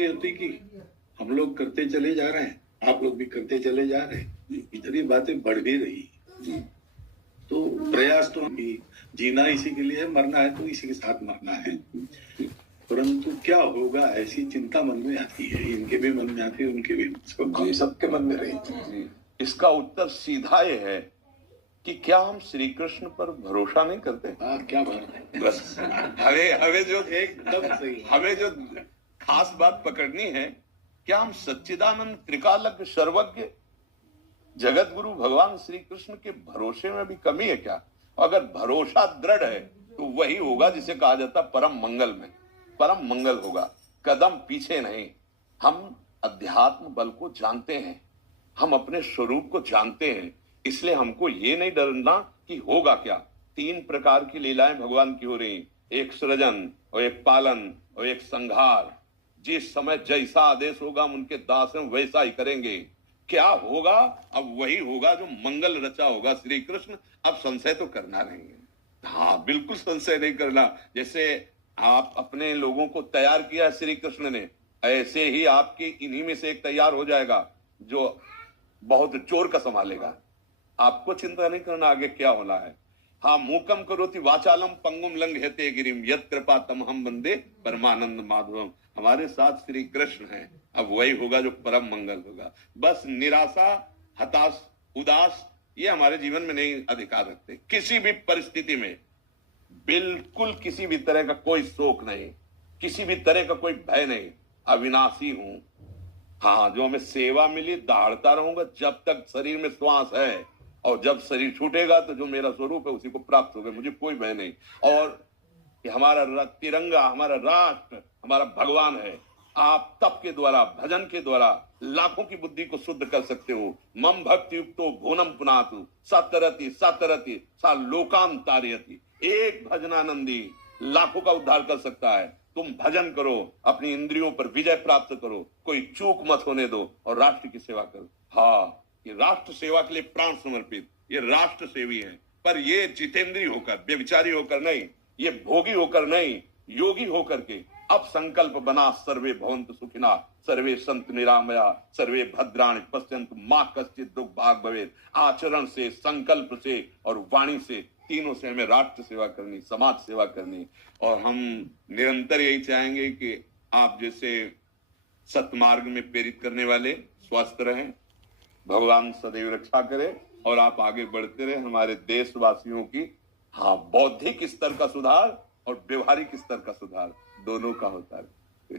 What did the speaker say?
होती कि हम लोग करते चले जा रहे हैं, आप लोग भी करते चले जा रहे हैं, इतनी बातें बढ़ भी रही। तो प्रयास तो भी जीना इसी के लिए, मरना है तो इसी के साथ मरना है। परंतु क्या होगा ऐसी चिंता मन में आती है, इनके भी मन में आती है, उनके भी, हम सबके मन में रही। इसका उत्तर सीधा ये है कि क्या हम श्री कृष्ण पर भरोसा नहीं करते? क्या बात है, बस हमें जो एकदम सही, हमें जो खास बात पकड़नी है, क्या हम सच्चिदानंद त्रिकालज्ञ सर्वज्ञ जगत गुरु भगवान श्री कृष्ण के भरोसे में भी कमी है क्या? अगर भरोसा दृढ़ है तो वही होगा जिसे कहा जाता परम मंगल में। परम मंगल होगा, कदम पीछे नहीं। हम अध्यात्म बल को जानते हैं, हम अपने स्वरूप को जानते हैं, इसलिए हमको ये नहीं डरना कि होगा क्या। 3 प्रकार की लीलाएं भगवान की हो रही, एक सृजन और एक पालन और एक संहार। जिस समय जैसा आदेश होगा हम उनके दास हैं, वैसा ही करेंगे। क्या होगा? अब वही होगा जो मंगल रचा होगा श्री कृष्ण। अब संशय तो करना नहीं है। हाँ, बिल्कुल संशय नहीं करना। जैसे आप अपने लोगों को तैयार किया श्री कृष्ण ने, ऐसे ही आपके इन्हीं में से एक तैयार हो जाएगा जो बहुत जोर का संभालेगा। आपको चिंता नहीं करना आगे क्या होना है। हाँ, मूकम करोति वाचालम पंगुम लंघयते गिरिम यत् कृपा तमहम वंदे परमानंद माधवम। हमारे साथ श्री कृष्ण हैं। अब वही होगा जो परम मंगल होगा। बस निराशा, हताश, उदास ये हमारे जीवन में नहीं अधिकार रखते। किसी भी परिस्थिति में बिल्कुल किसी भी तरह का कोई शोक नहीं, किसी भी तरह का कोई भय नहीं। अविनाशी हूं। हाँ, जो हमें सेवा मिली दहाड़ता रहूंगा जब तक शरीर में श्वास है, और जब शरीर छूटेगा तो जो मेरा स्वरूप है उसी को प्राप्त होगा। मुझे कोई भय नहीं। और कि हमारा तिरंगा, हमारा राष्ट्र, हमारा भगवान है। आप तप के द्वारा, भजन के द्वारा लाखों की बुद्धि को शुद्ध कर सकते हो। मम भक्ति युक्तो भुवनम पुनातु सतरति सतरति सा लोकान तारयति। एक भजनानंदी लाखों का उद्धार कर सकता है। तुम भजन करो, अपनी इंद्रियों पर विजय प्राप्त करो, कोई चूक मत होने दो और राष्ट्र की सेवा करो। हाँ, ये राष्ट्र सेवा के लिए प्राण समर्पित, ये राष्ट्र सेवी है। पर ये जितेंद्रीय होकर, व्यभिचारी होकर नहीं, ये भोगी होकर नहीं, योगी होकर के अब संकल्प बना, सर्वे भवन्तु सुखिना, सर्वे सन्तु निरामया, सर्वे भद्राणि पश्यन्तु मां कश्चित् दुःख भाग भवेत्। आचरण से, संकल्प से और वाणी से, तीनों से हमें राष्ट्र सेवा करनी, समाज सेवा करनी। और हम निरंतर यही चाहेंगे कि आप जैसे सतमार्ग में प्रेरित करने वाले स्वस्थ रहें, भगवान सदैव रक्षा करे और आप आगे बढ़ते रहे। हमारे देशवासियों की हाँ बौद्धिक स्तर का सुधार और व्यवहारिक स्तर का सुधार दोनों का होता है।